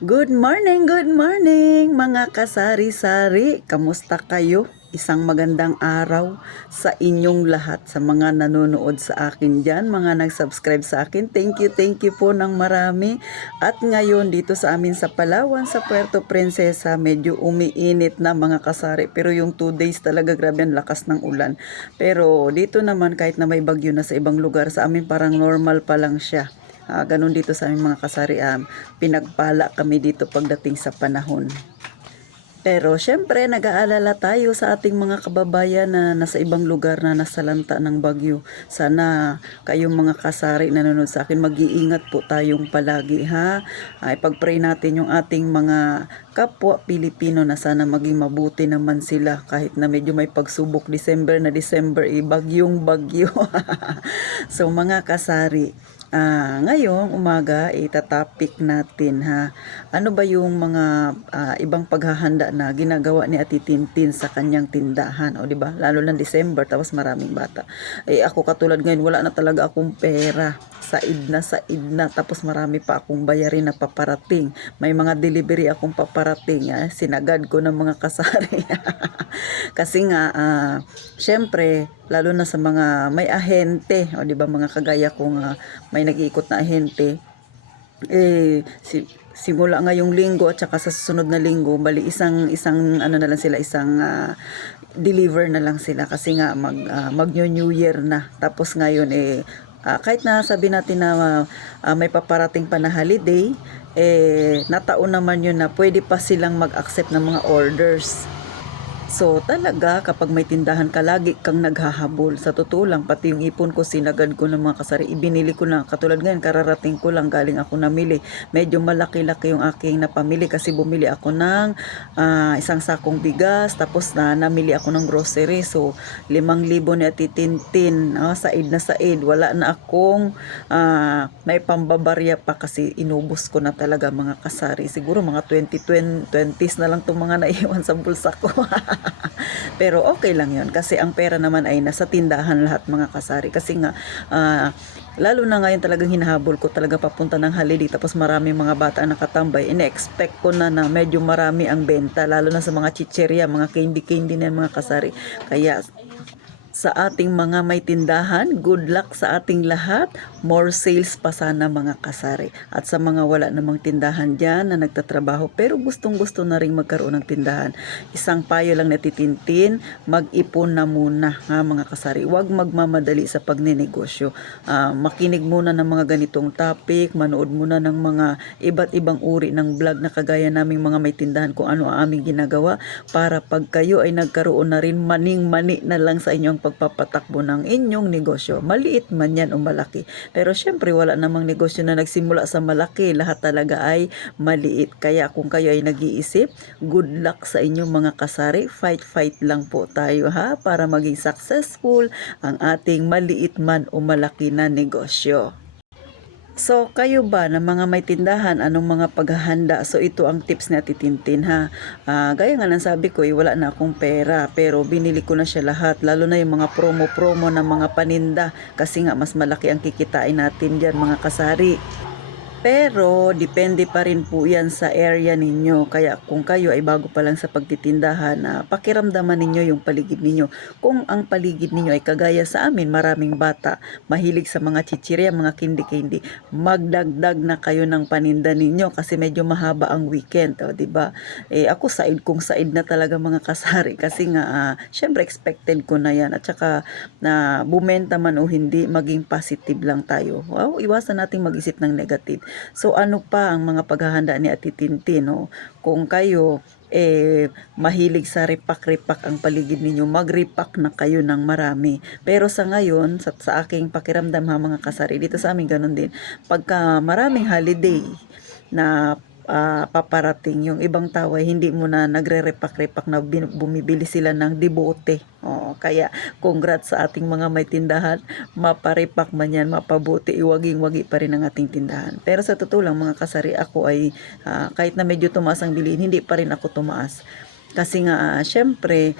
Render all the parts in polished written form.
Good morning mga kasari-sari. Kamusta kayo? Isang magandang araw sa inyong lahat, sa mga nanonood sa akin dyan, mga nag-subscribe sa akin. Thank you po ng marami. At ngayon dito sa amin sa Palawan, sa Puerto Princesa, medyo umiinit na mga kasari. Pero yung 2 days talaga grabe ang lakas ng ulan. Pero dito naman kahit na may bagyo na sa ibang lugar, sa amin parang normal pa lang siya. Ganun dito sa aming mga kasari, pinagpala kami dito pagdating sa panahon. Pero syempre nag-aalala tayo sa ating mga kababayan na nasa ibang lugar na nasalanta ng bagyo. Sana kayong mga kasari na nanonood sa akin, mag-iingat po tayong palagi ha. Ipag-pray natin yung ating mga kapwa Pilipino na sana maging mabuti naman sila kahit na medyo may pagsubok December, bagyong bagyo. So mga kasari, ngayong umaga itatapik natin ha. Ano ba yung mga ibang paghahanda na ginagawa ni Ate Tintin sa kanyang tindahan? O di ba? Lalo na December tapos maraming bata. Ako katulad ngayon wala na talaga akong pera. Said na tapos marami pa akong bayarin na paparating. May mga delivery akong paparating. Sinagad ko ng mga kasari. Kasi nga syempre lalo na sa mga may ahente, o di ba mga kagaya kong may nag-iikot na ahente, simula ngayong linggo at saka sa susunod na linggo, bali isang ano na lang sila, isang deliver na lang sila kasi nga mag New Year na. Tapos ngayon kahit na sabi natin na may paparating pa na holiday, nataon naman yun na pwede pa silang mag-accept ng mga orders. So talaga kapag may tindahan ka lagi kang naghahabol. Sa totoo lang pati yung ipon ko sinagad ko ng mga kasari. Ibinili ko na katulad ngayon kararating ko lang galing ako namili. Medyo malaki-laki yung aking napamili kasi bumili ako ng isang sakong bigas tapos namili ako ng grocery. So 5,000 ni Ate Tintin. Said na said. Wala na akong may pambabarya pa kasi inubos ko na talaga mga kasari. Siguro mga 20s na lang itong mga naiwan sa bulsa ko. Pero okay lang yon kasi ang pera naman ay nasa tindahan lahat mga kasari. Kasi nga lalo na ngayon talagang hinahabol ko talaga papunta ng holiday tapos marami mga bata nakatambay. Ine-expect ko na medyo marami ang benta lalo na sa mga chicheria, mga candy na mga kasari. Kaya sa ating mga may tindahan, good luck sa ating lahat. More sales pa sana mga kasari. At sa mga wala namang tindahan dyan na nagtatrabaho pero gustong-gusto na rin magkaroon ng tindahan, isang payo lang na titintin, mag-ipon na muna mga kasari. Huwag magmamadali sa pagninegosyo. Makinig muna ng mga ganitong topic, manood muna ng mga iba't ibang uri ng vlog na kagaya naming mga may tindahan kung ano ang aming ginagawa para pag kayo ay nagkaroon na rin maning-mani na lang sa inyong pagpapatakbo ng inyong negosyo. Maliit man yan o malaki. Pero syempre wala namang negosyo na nagsimula sa malaki. Lahat talaga ay maliit. Kaya kung kayo ay nag-iisip, good luck sa inyong mga kasari. Fight lang po tayo ha para maging successful ang ating maliit man o malaki na negosyo. So, kayo ba na mga may tindahan, anong mga paghahanda? So, ito ang tips ni Ate Tintin ha. Gaya nga ng sabi ko, wala na akong pera. Pero binili ko na siya lahat. Lalo na yung mga promo ng mga paninda. Kasi nga, mas malaki ang kikitain natin dyan mga kasari. Pero depende pa rin po yan sa area ninyo. Kaya kung kayo ay bago pa lang sa pagtitindahan, pakiramdaman ninyo yung paligid ninyo. Kung ang paligid ninyo ay kagaya sa amin, maraming bata, mahilig sa mga chichirya, mga candy, magdagdag na kayo ng paninda ninyo kasi medyo mahaba ang weekend, di ba? Ako kung said na talaga mga kasari kasi nga syempre expected ko na yan at saka na bumenta man o hindi, maging positive lang tayo. Wow, iwasan nating mag-isip ng negative. So ano pa ang mga paghahanda ni Ate Tintin, no? Kung kayo mahilig sa repack ang paligid ninyo, mag-repack na kayo ng marami. Pero sa ngayon, sa aking pakiramdam mga kasari, dito sa amin ganun din. Pagka maraming holiday na paparating, yung ibang tao ay hindi mo na nagre-repack na bumibili sila ng debote. Kaya congrats sa ating mga may tindahan, maparepack man yan, mapabuti, iwaging-wagi pa rin ang ating tindahan. Pero sa totoo lang mga kasari, ako ay kahit na medyo tumaas ang bilihin, hindi pa rin ako tumaas. Kasi nga syempre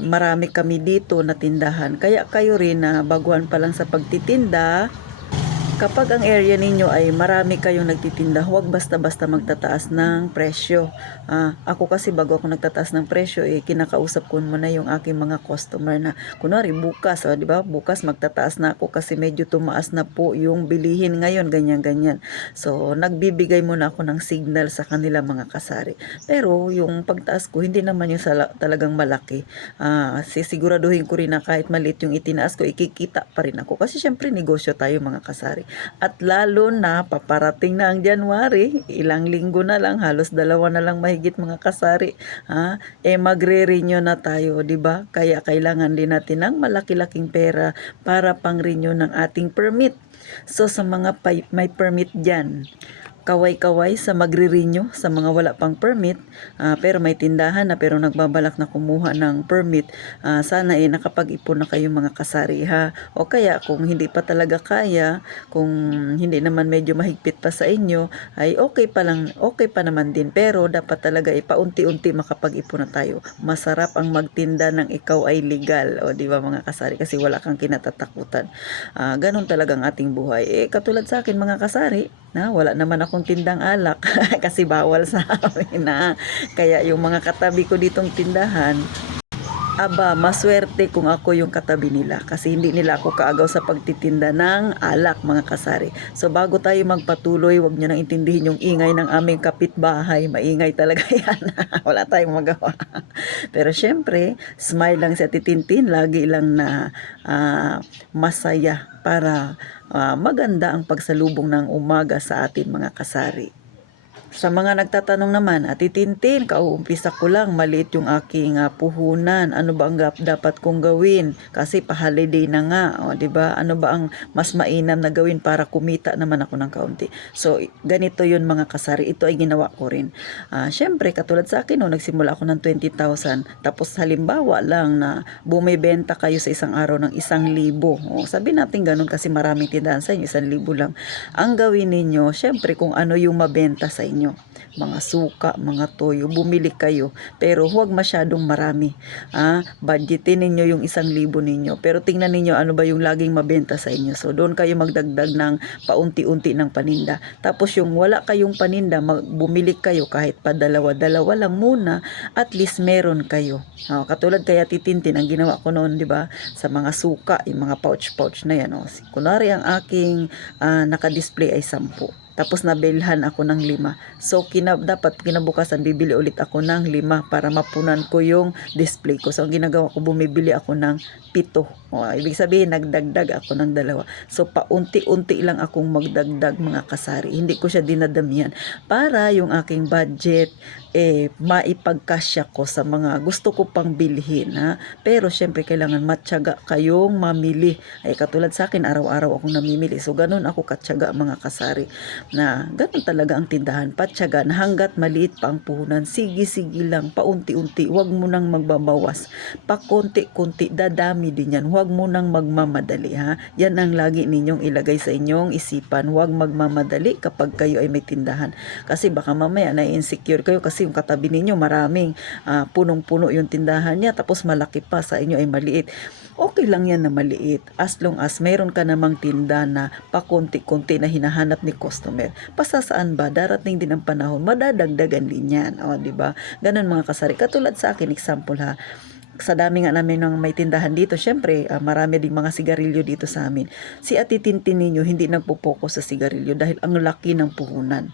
marami kami dito na tindahan. Kaya kayo rin na baguhan pa lang sa pagtitinda, Kapag ang area ninyo ay marami kayong nagtitinda, huwag basta-basta magtataas ng presyo. Ako kasi bago ako nagtataas ng presyo, kinakausap ko muna yung aking mga customer na, kunwari bukas, di ba? Bukas magtataas na ako kasi medyo tumaas na po yung bilihin ngayon, ganyan-ganyan. So, nagbibigay muna ako ng signal sa kanila mga kasari. Pero yung pagtaas ko, hindi naman yung talagang malaki. Sisiguraduhin ko rin na kahit maliit yung itinaas ko, ikikita pa rin ako. Kasi syempre negosyo tayo mga kasari. At lalo na paparating na ang January, ilang linggo na lang, halos 2 na lang mahigit mga kasari. Magre-renew na tayo, 'di ba? Kaya kailangan din natin ng malaki-laking pera para pang-renew ng ating permit. So sa mga may permit diyan, kaway-kaway sa magre-renew sa mga wala pang permit, pero may tindahan na pero nagbabalak na kumuha ng permit, sana nakapag-ipon na kayo mga kasari ha. O kaya kung hindi pa talaga kaya, kung hindi naman medyo mahigpit pa sa inyo, ay okay pa naman din, pero dapat talaga paunti-unti makapag-ipon na tayo. Masarap ang magtinda ng ikaw ay legal, o di ba mga kasari, kasi wala kang kinatatakutan. Ganon talaga ang ating buhay. Katulad sa akin mga kasari, wala naman akong tindang alak kasi bawal sa amin na. Kaya yung mga katabi ko ditong tindahan, maswerte kung ako yung katabi nila kasi hindi nila ako kaagaw sa pagtitinda ng alak mga kasari. So bago tayo magpatuloy, wag nyo nang intindihin yung ingay ng aming kapitbahay. Maingay talaga yan. Wala tayong magawa. Pero syempre, smile lang si Ate Tintin. Lagi lang na masaya para maganda ang pagsalubong ng umaga sa atin mga kasari. Sa mga nagtatanong naman, Ate Tintin, kauumpisa ko lang, maliit yung aking puhunan. Ano ba ang dapat kong gawin? Kasi pa-holiday na nga, di ba? Ano ba ang mas mainam na gawin para kumita naman ako ng kaunti? So, ganito yun mga kasari. Ito ay ginawa ko rin. Syempre, katulad sa akin, nagsimula ako ng 20,000. Tapos halimbawa lang na bumibenta kayo sa isang araw ng 1,000. Sabi natin ganun kasi maraming tindahan sa inyo, 1,000 lang. Ang gawin ninyo, syempre kung ano yung mabenta sa inyo, mga suka, mga toyo, bumili kayo, pero huwag masyadong marami. Budgetin ninyo yung 1,000 ninyo, pero tingnan ninyo ano ba yung laging mabenta sa inyo. So doon kayo magdagdag ng paunti-unti ng paninda. Tapos yung wala kayong paninda, bumili kayo kahit pa dalawa lang muna, at least meron kayo. Katulad kaya Titintin, ang ginawa ko noon, di ba, sa mga suka, yung mga pouch na yan. Kunwari ang aking naka-display ay 10. Tapos nabilhan ako ng 5. So dapat kinabukasan bibili ulit ako ng 5 para mapunan ko yung display ko. So ang ginagawa ko, bumibili ako ng 7. Ibig sabihin nagdagdag ako ng 2. So paunti-unti lang akong magdagdag mga kasari. Hindi ko siya dinadamihan para yung aking budget maipagkasya ko sa mga gusto ko pang bilhin. Pero syempre kailangan matyaga kayong mamili. Katulad sa akin, araw-araw akong namimili. So ganun ako katyaga mga kasari. Na ganun talaga ang tindahan, patyaga na hanggat maliit pa ang puhunan, sige lang, paunti-unti, huwag mo nang magbabawas, pakunti-kunti, dadami din yan, huwag mo nang magmamadali yan ang lagi ninyong ilagay sa inyong isipan, huwag magmamadali kapag kayo ay may tindahan, kasi baka mamaya na-insecure kayo kasi yung katabi ninyo maraming punong-puno yung tindahan niya, tapos malaki pa, sa inyo ay maliit. Okay lang yan na maliit, as long as mayroon ka namang tinda na pakunti-kunti na hinahanap ni customer. Pasasaan ba, darating din ang panahon, madadagdagan din yan, di ba? Ganun mga kasari. Katulad sa akin, example sa dami nga namin ng may tindahan dito, syempre marami ding mga sigarilyo dito sa amin. Si Ate Tintin ninyo hindi nagpo-focus sa sigarilyo dahil ang laki ng puhunan.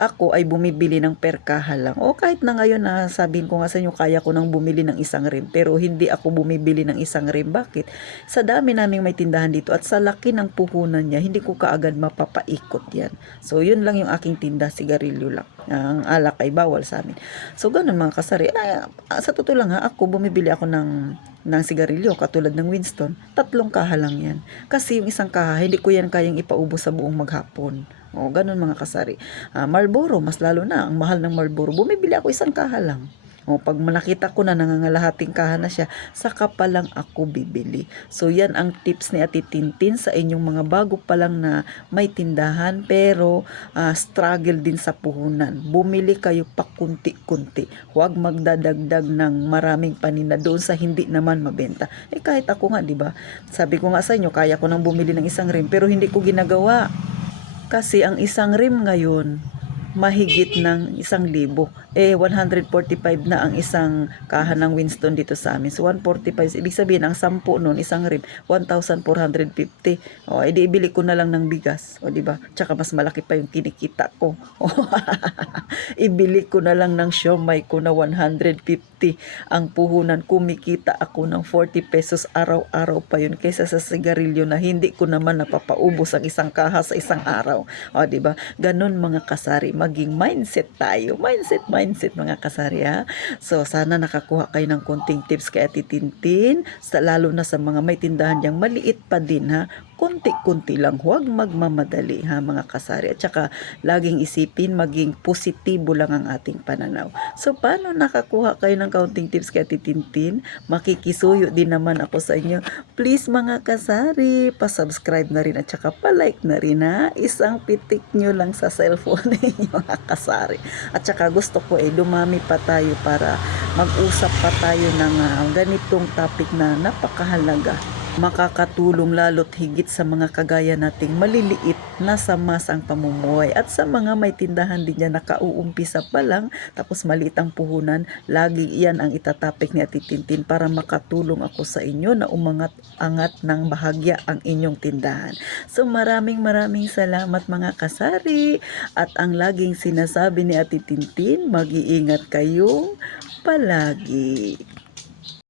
Ako ay bumibili ng per kaha lang. Kahit na ngayon sabihin ko nga sa inyo, kaya ko nang bumili ng 1 rim, pero hindi ako bumibili ng 1 rim. Bakit? Sa dami naming may tindahan dito at sa laki ng puhunan niya, hindi ko kaagad mapapaikot yan. So yun lang yung aking tinda, sigarilyo lang. Ang alak ay bawal sa amin. So ganun mga kasari. Sa totoo lang ako bumibili ako ng sigarilyo katulad ng Winston, 3 kaha lang yan. Kasi yung 1 kaha, hindi ko yan kayang ipaubos sa buong maghapon. Ganun mga kasari. Marlboro, mas lalo na, ang mahal ng Marlboro. Bumibili ako 1 kaha lang. O pag nakita ko na nangangalahating kaha na siya, saka pa lang ako bibili. So yan ang tips ni Ate Tintin sa inyong mga bago pa lang na may tindahan pero struggle din sa puhunan. Bumili kayo pa kunti-kunti. Huwag magdadagdag ng maraming paninda doon sa hindi naman mabenta. Kahit ako nga, 'di ba? Sabi ko nga sa inyo, kaya ko nang bumili ng isang rim pero hindi ko ginagawa. Kasi ang isang rim ngayon, mahigit ng 1,000. 145 na ang isang kaha ng Winston dito sa amin. So, 145. Ibig sabihin, ang 10 nun, isang rim, 1,450. O, edi ibili ko na lang ng bigas. O, diba? Tsaka mas malaki pa yung kinikita ko. Ibili ko na lang ng siomay ko na 150. Ang puhunan, kumikita ako ng 40 pesos araw-araw pa yun kaysa sa sigarilyo na hindi ko naman napapaubos ang isang kaha sa isang araw. O, diba? Ganon mga kasari. Maging mindset tayo. Mindset mga kasari, ha. So sana nakakuha kayo ng konting tips kay Ate Tintin, lalo na sa mga may tindahan diyang maliit pa din, ha. Kunti-kunti lang, huwag magmamadali, ha mga kasari. At saka laging isipin, maging positibo lang ang ating pananaw. So paano nakakuha kayo ng kaunting tips kay Ate Tintin? Makikisuyo din naman ako sa inyo. Please mga kasari, pa-subscribe na rin at saka pa-like na rin, ha. Isang pitik nyo lang sa cellphone ninyo mga kasari. At saka gusto ko dumami pa tayo para mag-usap pa tayo ng ganitong topic na napakahalaga. Makakatulong lalo't higit sa mga kagaya nating maliliit na sa masang pamumuhay at sa mga may tindahan din dyan nakauumpisa pa lang tapos maliit ang puhunan. Lagi iyan ang itatapik ni Ate Tintin para makatulong ako sa inyo na umangat-angat ng bahagya ang inyong tindahan. So maraming salamat mga kasari at ang laging sinasabi ni Ate Tintin, mag-iingat kayong palagi.